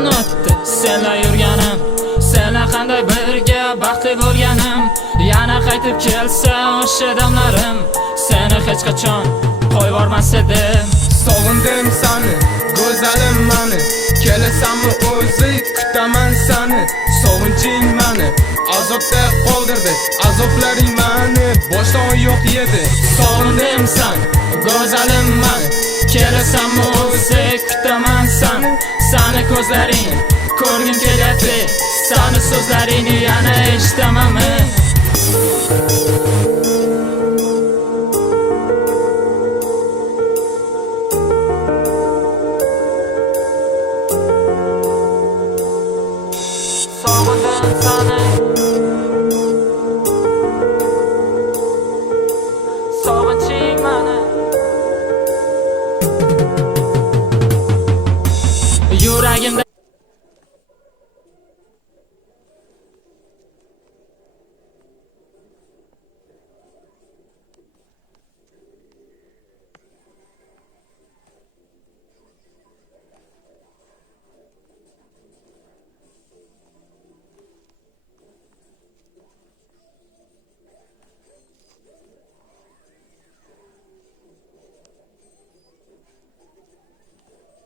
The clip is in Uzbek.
yillardan o'tdi senla yurganim, senla qanday birga baxtli bo'lganim. Yana qaytib kelsa o'sha damlarim, seni hech qachon qo'yvormas edim. Sog'indim seni, go'zalim meni, kelasanmi o'zi kutaman seni. Sog'inching meni azobda qoldirdi, azoblaring meni boshdan yo'q edi. Sog'indim seni, go'zalim meni, kelasanmi o'zi kutaman seni. Seni ko'zlaring ko'rgim kelyapti, seni so'zlaringni yana eshitamanmi? Sog'indim seni,